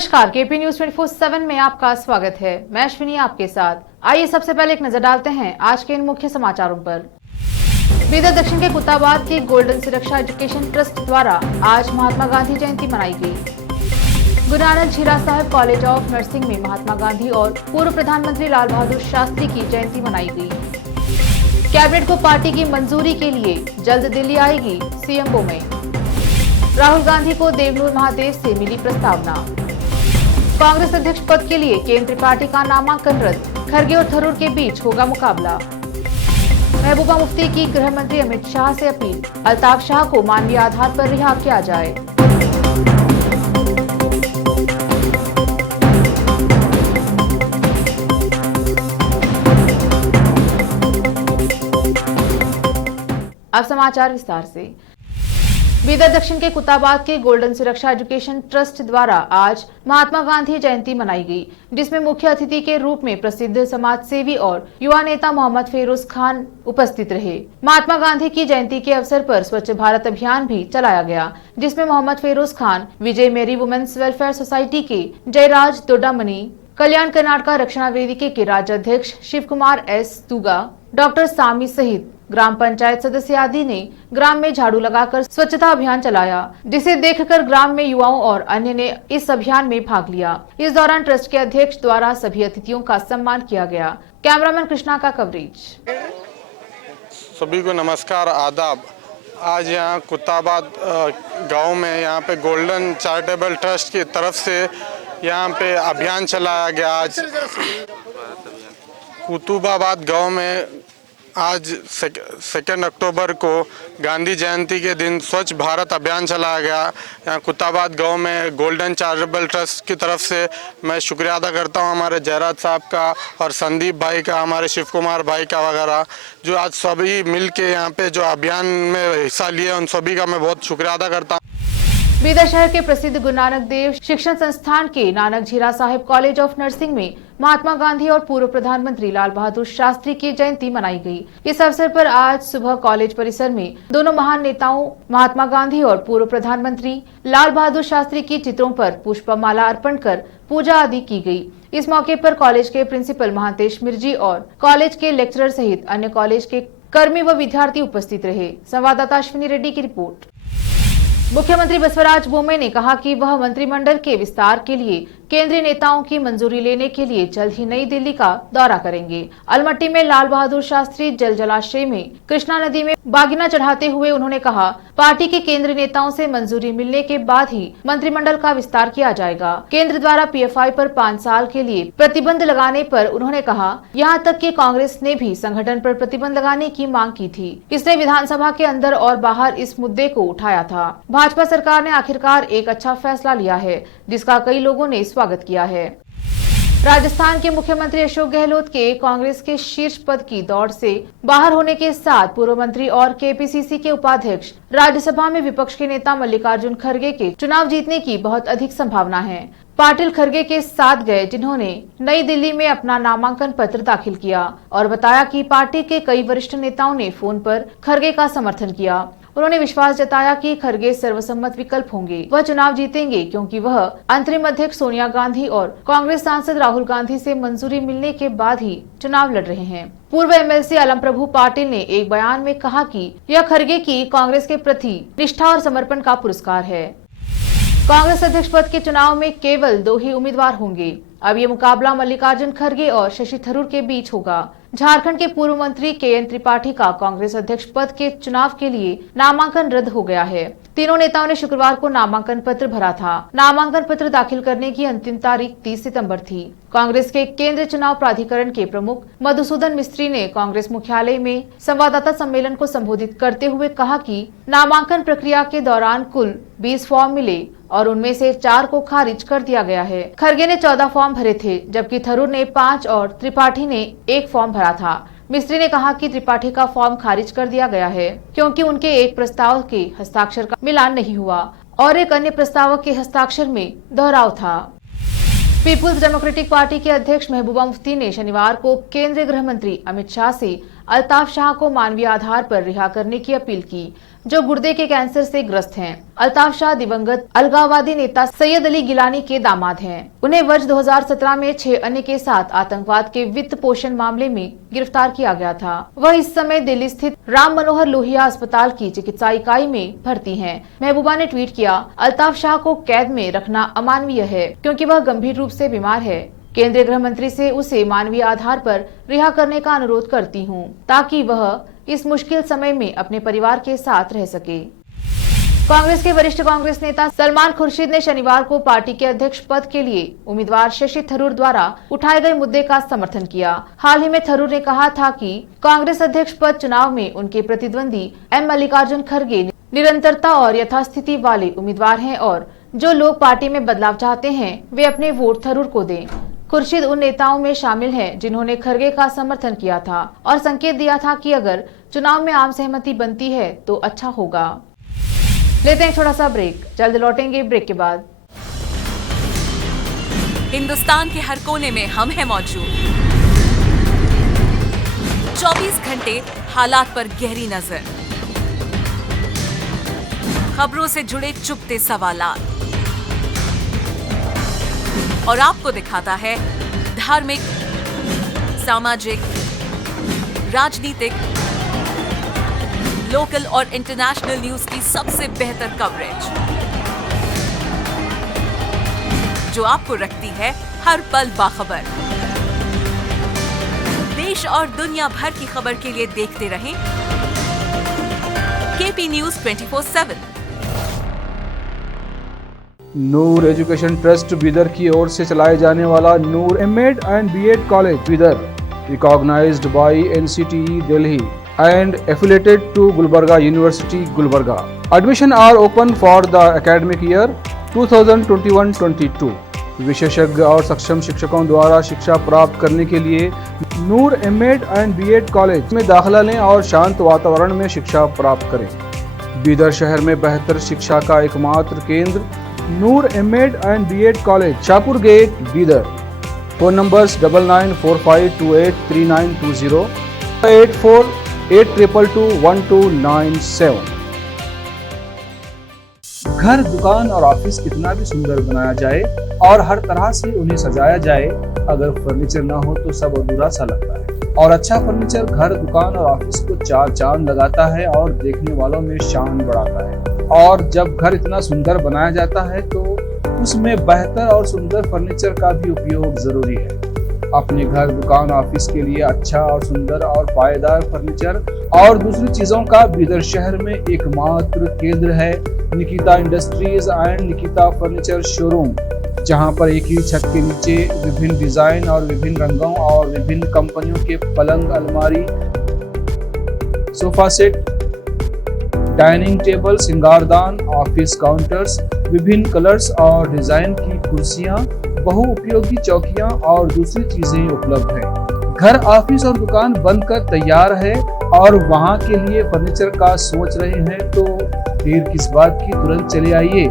नमस्कार, KP news 24/7 में आपका स्वागत है। मैं अश्विनी आपके साथ। आइए सबसे पहले एक नजर डालते हैं आज के इन मुख्य समाचारों पर। बीदर दक्षिण के कुत्ताबाद के गोल्डन सुरक्षा एजुकेशन ट्रस्ट द्वारा आज महात्मा गांधी जयंती मनाई गई। Guru Nanak Jhira Sahib college of nursing में महात्मा गांधी और पूर्व प्रधानमंत्री लाल बहादुर शास्त्री की जयंती मनाई गई। कैबिनेट को पार्टी की मंजूरी के लिए जल्द दिल्ली आएगी सीएम बोम्मे। राहुल गांधी को देवनूर महादेव से मिली प्रस्तावना। कांग्रेस अध्यक्ष पद के लिए केएन त्रिपाठी का नामांकन रद्द, खरगे और थरूर के बीच होगा मुकाबला। महबूबा मुफ्ती की गृह मंत्री अमित शाह से अपील, अल्ताफ शाह को मानवीय आधार पर रिहा किया जाए। अब समाचार विस्तार से। बीदर दक्षिण के कुत्ताबाद के गोल्डन सुरक्षा एजुकेशन ट्रस्ट द्वारा आज महात्मा गांधी जयंती मनाई गई, जिसमें मुख्य अतिथि के रूप में प्रसिद्ध समाज सेवी और युवा नेता मोहम्मद फेरोज खान उपस्थित रहे। महात्मा गांधी की जयंती के अवसर पर स्वच्छ भारत अभियान भी चलाया गया, जिसमें मोहम्मद फेरोज खान, विजय मेरी वुमेन्स वेलफेयर सोसाइटी के जयराज दोडामणि, कल्याण कर्नाटका रक्षणा वेदिके के राज्य अध्यक्ष शिव कुमार एस तुगा, डॉक्टर सामी सहित ग्राम पंचायत सदस्य आदि ने ग्राम में झाड़ू लगाकर स्वच्छता अभियान चलाया, जिसे देखकर ग्राम में युवाओं और अन्य ने इस अभियान में भाग लिया। इस दौरान ट्रस्ट के अध्यक्ष द्वारा सभी अतिथियों का सम्मान किया गया। कैमरामैन कृष्णा का कवरेज। सभी को नमस्कार, आदाब। आज यहाँ कुत्ताबाद गांव में यहाँ पे गोल्डन चैरिटेबल ट्रस्ट की तरफ से यहाँ पे अभियान चलाया गया। आज कुतुबाबाद गांव में आज 2 अक्टूबर को गांधी जयंती के दिन स्वच्छ भारत अभियान चलाया गया। यहाँ कुत्ताबाद गांव में गोल्डन चैरिटेबल ट्रस्ट की तरफ से मैं शुक्रिया अदा करता हूँ हमारे जयराज साहब का और संदीप भाई का, हमारे शिव कुमार भाई का वगैरह, जो आज सभी मिल के यहाँ पे जो अभियान में हिस्सा लिए, उन सभी का मैं बहुत शुक्रिया अदा करता हूँ। बीदर शहर के प्रसिद्ध गुरु नानक देव शिक्षण संस्थान के Nanak Jhira Sahib college of nursing में महात्मा गांधी और पूर्व प्रधानमंत्री लाल बहादुर शास्त्री की जयंती मनाई गई। इस अवसर पर आज सुबह कॉलेज परिसर में दोनों महान नेताओं महात्मा गांधी और पूर्व प्रधानमंत्री लाल बहादुर शास्त्री की चित्रों पर पुष्पमाला अर्पण कर पूजा आदि की गई। इस मौके पर कॉलेज के प्रिंसिपल महांतेश मिर्जी और कॉलेज के लेक्चरर सहित अन्य कॉलेज के कर्मी व विद्यार्थी उपस्थित रहे। संवाददाता अश्विनी रेड्डी की रिपोर्ट। मुख्यमंत्री बसवराज बोम्मे ने कहा कि वह मंत्रिमंडल के विस्तार के लिए केंद्रीय नेताओं की मंजूरी लेने के लिए जल्द ही नई दिल्ली का दौरा करेंगे। अलमट्टी में लाल बहादुर शास्त्री जल जलाशय में कृष्णा नदी में बागिना चढ़ाते हुए उन्होंने कहा, पार्टी के केंद्रीय नेताओं से मंजूरी मिलने के बाद ही मंत्रिमंडल का विस्तार किया जाएगा। केंद्र द्वारा पीएफआई पर 5 साल के लिए प्रतिबंध लगाने पर उन्होंने कहा, यहाँ तक कि कांग्रेस ने भी संगठन पर प्रतिबंध लगाने की मांग की थी। इसने विधानसभा के अंदर और बाहर इस मुद्दे को उठाया था। भाजपा सरकार ने आखिरकार एक अच्छा फैसला लिया है, जिसका कई लोगों ने स्वागत किया है। राजस्थान के मुख्यमंत्री अशोक गहलोत के कांग्रेस के शीर्ष पद की दौड़ से बाहर होने के साथ पूर्व मंत्री और केपीसीसी के उपाध्यक्ष, राज्यसभा में विपक्ष के नेता मल्लिकार्जुन खड़गे के चुनाव जीतने की बहुत अधिक संभावना है। पाटिल खड़गे के साथ गए, जिन्होंने नई दिल्ली में अपना नामांकन पत्र दाखिल किया और बताया कि पार्टी के कई वरिष्ठ नेताओं ने फोन पर खड़गे का समर्थन किया। उन्होंने विश्वास जताया कि खड़गे सर्वसम्मत विकल्प होंगे, वह चुनाव जीतेंगे, क्योंकि वह अंतरिम अध्यक्ष सोनिया गांधी और कांग्रेस सांसद राहुल गांधी से मंजूरी मिलने के बाद ही चुनाव लड़ रहे हैं। पूर्व एमएलसी अलम प्रभु पाटिल ने एक बयान में कहा कि यह खड़गे की कांग्रेस के प्रति निष्ठा और समर्पण का पुरस्कार है। कांग्रेस अध्यक्ष पद के चुनाव में केवल 2 ही उम्मीदवार होंगे। अब ये मुकाबला मल्लिकार्जुन खड़गे और शशि थरूर के बीच होगा। झारखंड के पूर्व मंत्री केएन त्रिपाठी का कांग्रेस अध्यक्ष पद के चुनाव के लिए नामांकन रद्द हो गया है। तीनों नेताओं ने शुक्रवार को नामांकन पत्र भरा था। नामांकन पत्र दाखिल करने की अंतिम तारीख 30 सितंबर थी। कांग्रेस के केंद्रीय चुनाव प्राधिकरण के प्रमुख मधुसूदन मिस्त्री ने कांग्रेस मुख्यालय में संवाददाता सम्मेलन को संबोधित करते हुए कहा कि नामांकन प्रक्रिया के दौरान कुल 20 फॉर्म मिले और उनमें से 4 को खारिज कर दिया गया है। खड़गे ने 14 फॉर्म भरे थे, जबकि थरूर ने 5 और त्रिपाठी ने 1 फॉर्म भरा था। मिस्त्री ने कहा कि त्रिपाठी का फॉर्म खारिज कर दिया गया है, क्योंकि उनके एक प्रस्ताव के हस्ताक्षर का मिलान नहीं हुआ और एक अन्य प्रस्तावक के हस्ताक्षर में दोहराव था। पीपुल्स डेमोक्रेटिक पार्टी के अध्यक्ष महबूबा मुफ्ती ने शनिवार को केंद्रीय गृह मंत्री अमित शाह से अल्ताफ शाह को मानवीय आधार पर रिहा करने की अपील की। जो गुर्दे के कैंसर से ग्रस्त हैं। अल्ताफ शाह दिवंगत अलगाववादी नेता सैयद अली गिलानी के दामाद हैं। उन्हें वर्ष 2017 में 6 अन्य के साथ आतंकवाद के वित्त पोषण मामले में गिरफ्तार किया गया था। वह इस समय दिल्ली स्थित राम मनोहर लोहिया अस्पताल की चिकित्सा इकाई में भर्ती हैं। महबूबा ने ट्वीट किया, अल्ताफ शाह को कैद में रखना अमानवीय है क्योंकि वह गंभीर रूप से बीमार है। केंद्रीय गृह मंत्री से उसे मानवीय आधार पर रिहा करने का अनुरोध करती हूं, ताकि वह इस मुश्किल समय में अपने परिवार के साथ रह सके। कांग्रेस के वरिष्ठ कांग्रेस नेता सलमान खुर्शीद ने शनिवार को पार्टी के अध्यक्ष पद के लिए उम्मीदवार शशि थरूर द्वारा उठाए गए मुद्दे का समर्थन किया। हाल ही में थरूर ने कहा था कि कांग्रेस अध्यक्ष पद चुनाव में उनके प्रतिद्वंदी एम मल्लिकार्जुन खड़गे निरंतरता और यथास्थिति वाले उम्मीदवार हैं और जो लोग पार्टी में बदलाव चाहते हैं वे अपने वोट थरूर को दें। खुर्शीद उन नेताओं में शामिल हैं जिन्होंने खड़गे का समर्थन किया था और संकेत दिया था कि अगर चुनाव में आम सहमति बनती है तो अच्छा होगा। लेते हैं छोटा सा ब्रेक, जल्द लौटेंगे ब्रेक के बाद। हिंदुस्तान के हर कोने में हम हैं मौजूद। 24 घंटे हालात पर गहरी नजर, खबरों से जुड़े चुपते सवालात और आपको दिखाता है धार्मिक, सामाजिक, राजनीतिक, लोकल और इंटरनेशनल न्यूज की सबसे बेहतर कवरेज, जो आपको रखती है हर पल बाखबर। देश और दुनिया भर की खबर के लिए देखते रहें KP news 24/7। Noor education trust Bidar की ओर से चलाए जाने वाला Noor MEd and BEd college Bidar, recognized by NCTE Delhi and affiliated to Gulbarga University, Gulbarga. Admission are open for the academic year 2021-22. विशेषज्ञ और सक्षम शिक्षकों द्वारा शिक्षा प्राप्त करने के लिए नूर एमएड एंड बीएड कॉलेज में दाखिला लें और शांत वातावरण में शिक्षा प्राप्त करें। बीदर शहर में बेहतर शिक्षा का एकमात्र केंद्र Noor MEd and BEd college, Shahpur gate, Bidar. Phone numbers 9945283920, 8482221297। घर, दुकान और ऑफिस कितना भी सुंदर बनाया जाए और हर तरह से उन्हें सजाया जाए, अगर फर्नीचर ना हो तो सब अधूरा सा लगता है। और अच्छा फर्नीचर घर, दुकान और ऑफिस को 4 चांद लगाता है और देखने वालों में शान बढ़ाता है। और जब घर इतना सुंदर बनाया जाता है तो उसमें बेहतर और सुंदर फर्नीचर का भी उपयोग जरूरी है। अपने घर, दुकान, ऑफिस के लिए अच्छा और सुंदर और पायदार फर्नीचर और दूसरी चीजों का बीदर शहर में एकमात्र केंद्र है Nikita industries and Nikita furniture showroom, जहां पर एक ही छत के नीचे विभिन्न डिजाइन और विभिन्न रंगों और विभिन्न कंपनियों के पलंग, अलमारी, सोफा सेट, डाइनिंग टेबल, सिंगारदान, ऑफिस काउंटर्स, विभिन्न कलर्स और डिजाइन की कुर्सियां, बहुउपयोगी चौकियां और दूसरी चीजें उपलब्ध हैं। घर, ऑफिस और दुकान बनकर तैयार है और वहां के लिए फर्नीचर का सोच रहे हैं तो देर किस बात की, तुरंत चले आइए।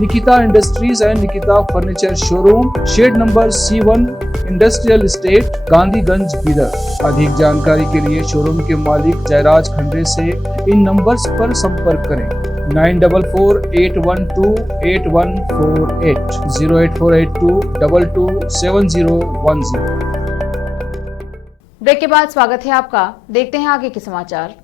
Nikita industries and Nikita furniture showroom, shed number C1, industrial estate, Gandhiganj, Bidar. अधिक जानकारी के लिए शोरूम के मालिक जयराज खंडे से इन नंबर्स पर संपर्क करें। 9448128148, 08482227010। ब्रेक के बाद स्वागत है आपका। देखते हैं आगे के समाचार।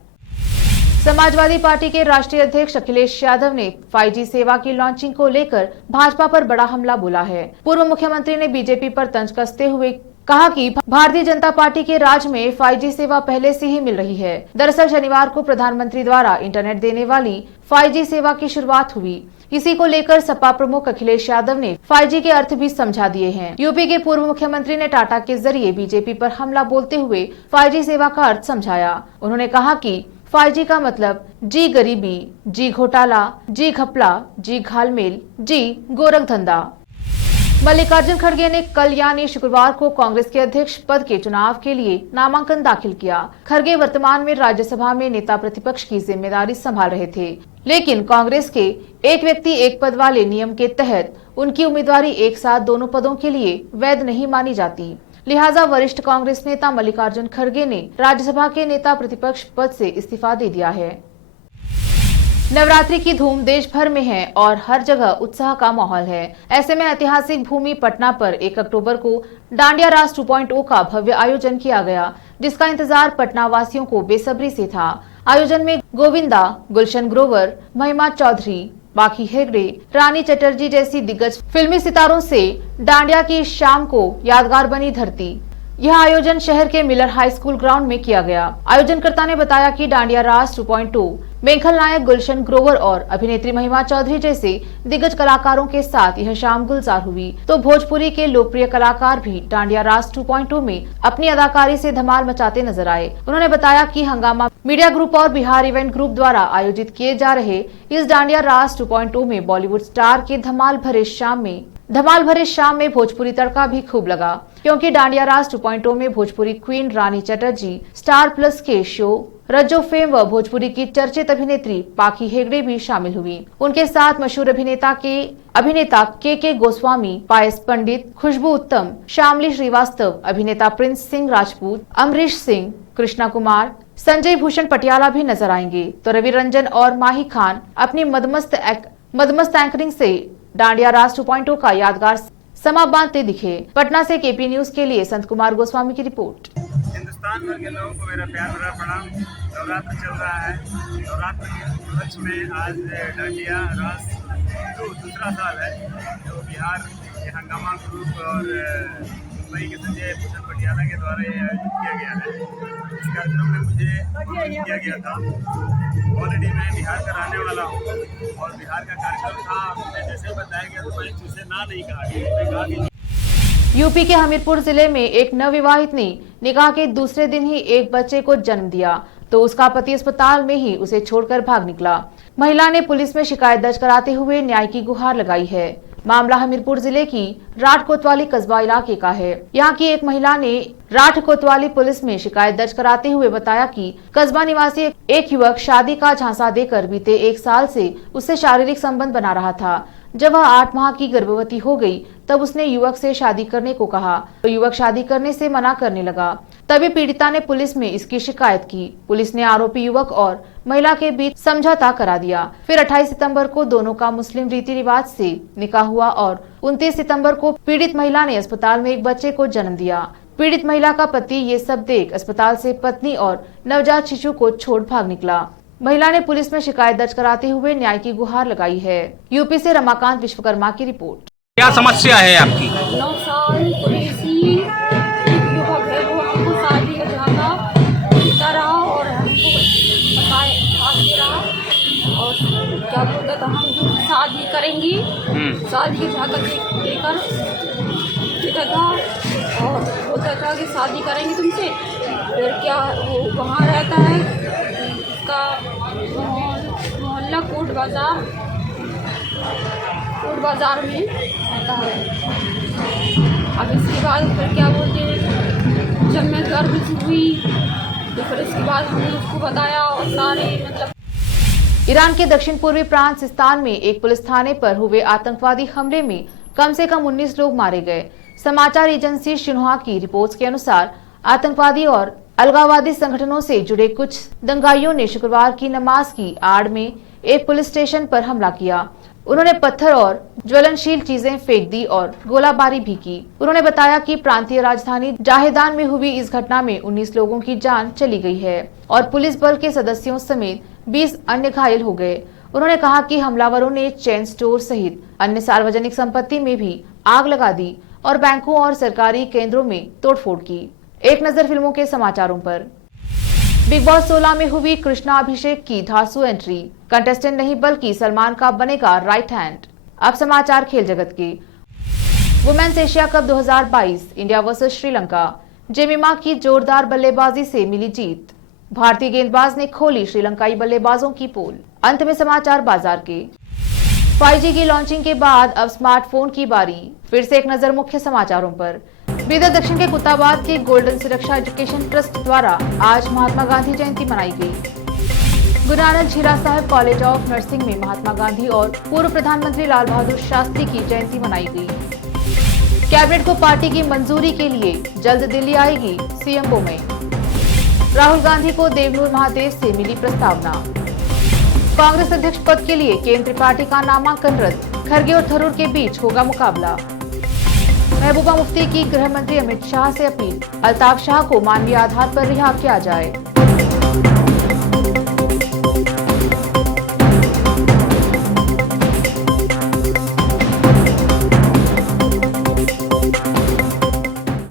समाजवादी पार्टी के राष्ट्रीय अध्यक्ष अखिलेश यादव ने 5G सेवा की लॉन्चिंग को लेकर भाजपा पर बड़ा हमला बोला है। पूर्व मुख्यमंत्री ने बीजेपी पर तंज कसते हुए कहा कि भारतीय जनता पार्टी के राज में 5G सेवा पहले से ही मिल रही है। दरअसल शनिवार को प्रधानमंत्री द्वारा इंटरनेट देने वाली 5G सेवा की शुरुआत हुई। इसी को लेकर सपा प्रमुख अखिलेश यादव ने 5G के अर्थ भी समझा दिए हैं। यूपी के पूर्व मुख्यमंत्री ने टाटा के जरिए बीजेपी पर हमला बोलते हुए 5G सेवा का अर्थ समझाया। उन्होंने कहा कि 5G का मतलब जी गरीबी, जी घोटाला, जी घपला, जी घालमेल, जी गोरख धंधा। मल्लिकार्जुन खड़गे ने कल यानी शुक्रवार को कांग्रेस के अध्यक्ष पद के चुनाव के लिए नामांकन दाखिल किया। खड़गे वर्तमान में राज्यसभा में नेता प्रतिपक्ष की जिम्मेदारी संभाल रहे थे, लेकिन कांग्रेस के एक व्यक्ति एक पद वाले नियम के तहत उनकी उम्मीदवारी एक साथ दोनों पदों के लिए वैध नहीं मानी जाती। लिहाजा वरिष्ठ कांग्रेस नेता मल्लिकार्जुन खड़गे ने राज्यसभा के नेता प्रतिपक्ष पद से इस्तीफा दे दिया है। नवरात्रि की धूम देश भर में है और हर जगह उत्साह का माहौल है। ऐसे में ऐतिहासिक भूमि पटना पर 1 अक्टूबर को डांडिया रास 2.0 का भव्य आयोजन किया गया, जिसका इंतजार पटना वासियों को बेसब्री से था। आयोजन में गोविंदा, गुलशन ग्रोवर, महिमा चौधरी, बाकी हेगड़े, रानी चटर्जी जैसी दिग्गज फिल्मी सितारों से डांडिया की शाम को यादगार बनी धरती। यह आयोजन शहर के मिलर हाई स्कूल ग्राउंड में किया गया। आयोजनकर्ता ने बताया कि डांडिया रास 2.2 में खलनायक गुलशन ग्रोवर और अभिनेत्री महिमा चौधरी जैसे दिग्गज कलाकारों के साथ यह शाम गुलजार हुई, तो भोजपुरी के लोकप्रिय कलाकार भी डांडिया रास 2.2 में अपनी अदाकारी से धमाल मचाते नजर आए। उन्होंने बताया कि हंगामा मीडिया ग्रुप और बिहार इवेंट ग्रुप द्वारा आयोजित किए जा रहे इस डांडिया रास 2.0 में बॉलीवुड स्टार के धमाल भरे शाम में भोजपुरी तड़का भी खूब लगा, क्योंकि डांडिया रास 2.0 में भोजपुरी क्वीन रानी चटर्जी, स्टार प्लस के शो रज्जो फेम व भोजपुरी की चर्चित अभिनेत्री पाखी हेगड़े भी शामिल हुई। उनके साथ मशहूर अभिनेता के गोस्वामी, पायस पंडित, खुशबू उत्तम, शामली श्रीवास्तव, अभिनेता प्रिंस सिंह राजपूत, अमरीश सिंह, कृष्णा कुमार, संजय भूषण पटियाला भी नजर आएंगे, तो रवि रंजन और माही खान अपनी मदमस्त एंकरिंग से डांडिया रास 2.0 का यादगार समा बांधते दिखे। पटना से केपी न्यूज के लिए संत कुमार गोस्वामी की रिपोर्ट। हिंदुस्तान भर के लोगों को मेरा प्यार भरा प्रणाम। नवरात्र चल रहा है। नवरात्र के उपलक्ष्य में आज डांडिया रास दूसरा साल है, जो बिहार के हंगामा ग्रुप और मुंबई के संजय भूषण पटियाला के द्वारा ये आयोजित किया गया है। इस कार्यक्रम में मुझे किया गया था। ऑलरेडी मैं बिहार का रहने वाला हूँ और बिहार का कार्यक्रम था, मुझे जैसे बताया गया तो मैं इसे ना नहीं कहा गया, मैं कहा कि यूपी के हमीरपुर जिले में एक नवविवाहित ने निकाह के दूसरे दिन ही एक बच्चे को जन्म दिया, तो उसका पति अस्पताल में ही उसे छोड़कर भाग निकला। महिला ने पुलिस में शिकायत दर्ज कराते हुए न्याय की गुहार लगाई है। मामला हमीरपुर जिले की राठ कोतवाली कस्बा इलाके का है। यहाँ की एक महिला ने राठ कोतवाली पुलिस में शिकायत दर्ज कराते हुए बताया कि कस्बा निवासी एक युवक शादी का झांसा देकर बीते 1 साल से उससे शारीरिक संबंध बना रहा था। जब वह 8 माह की गर्भवती हो गई, तब उसने युवक से शादी करने को कहा, तो युवक शादी करने से मना करने लगा। तभी पीड़िता ने पुलिस में इसकी शिकायत की। पुलिस ने आरोपी युवक और महिला के बीच समझौता करा दिया। फिर 28 सितंबर को दोनों का मुस्लिम रीति रिवाज से निकाह हुआ और 29 सितंबर को पीड़ित महिला ने अस्पताल में एक बच्चे को जन्म दिया। पीड़ित महिला का पति ये सब देख अस्पताल से पत्नी और नवजात शिशु को छोड़ भाग निकला। महिला ने पुलिस में शिकायत दर्ज कराते हुए न्याय की गुहार लगाई है। यूपी से रमाकांत विश्वकर्मा की रिपोर्ट। क्या समस्या है आपकी? 9 साल पुलिसी युवक है, वो हमको शादी का झांसा देता रहा और हमको बताए आगे रहा और क्या बोलता था, हम जो शादी करेंगी, शादी का झांसा देकर देता था और बोलता था कि शादी करेंगे तुमसे। फिर क्या वो वहाँ रहता है, उसका मोहल्ला कोट बाजार में रहता है। अब इसके बाद फिर क्या बोलते हैं, जब मैं गर्भवती हुई तो फिर इसके बाद हमने उसको बताया और सारे ईरान के दक्षिण पूर्वी प्रांत सिस्तान में एक पुलिस थाने पर हुए आतंकवादी हमले में कम से कम 19 लोग मारे गए। समाचार एजेंसी शिन्हुआ की रिपोर्ट्स के अनुसार आतंकवादी और अलगाववादी संगठनों से जुड़े कुछ दंगाइयों ने शुक्रवार की नमाज की आड़ में एक पुलिस स्टेशन पर हमला किया। उन्होंने पत्थर और ज्वलनशील चीजें फेंक दी और गोलाबारी भी की। उन्होंने बताया कि प्रांतीय राजधानी जाहेदान में हुई इस घटना में 19 लोगों की जान चली गई है और पुलिस बल के सदस्यों समेत 20 अन्य घायल हो गए। उन्होंने कहा कि हमलावरों ने चेन स्टोर सहित अन्य सार्वजनिक संपत्ति में भी आग लगा दी और बैंकों और सरकारी केंद्रों में तोड़फोड़ की। एक नजर फिल्मों के समाचारों पर। बिग बॉस 16 में हुई कृष्णा अभिषेक की धांसू एंट्री। कंटेस्टेंट नहीं बल्कि सलमान का बनेगा राइट हैंड। अब समाचार खेल जगत के। Women's Asia cup 2022 India versus Sri Lanka. Jemimah की जोरदार बल्लेबाजी से मिली जीत। भारतीय गेंदबाज ने खोली श्रीलंकाई बल्लेबाजों की पोल। अंत में समाचार बाजार के। 5G की लॉन्चिंग के बाद अब स्मार्टफोन की बारी। फिर से एक नजर मुख्य समाचारों पर। बीदर दक्षिण के कुताबाद के गोल्डन सुरक्षा एजुकेशन ट्रस्ट द्वारा आज महात्मा गांधी जयंती मनाई गई। Guru Nanak Jhira Sahib college of nursing में महात्मा गांधी और पूर्व प्रधानमंत्री लाल बहादुर शास्त्री की जयंती मनाई गई। कैबिनेट को पार्टी की मंजूरी के लिए जल्द दिल्ली आएगी सीएम में। राहुल गांधी को देवनूर महादेव से मिली प्रस्तावना। कांग्रेस अध्यक्ष पद के लिए केंद्रीय पार्टी का नामांकन रद्द, खरगे और थरूर के बीच होगा मुकाबला। महबूबा मुफ्ती की गृह मंत्री अमित शाह से अपील, अल्ताफ शाह को मानवीय आधार पर रिहा किया जाए।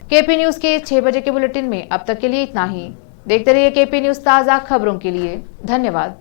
केपी न्यूज के 6 बजे के बुलेटिन में अब तक के लिए इतना ही। देखते रहिए केपी न्यूज ताज़ा खबरों के लिए। धन्यवाद।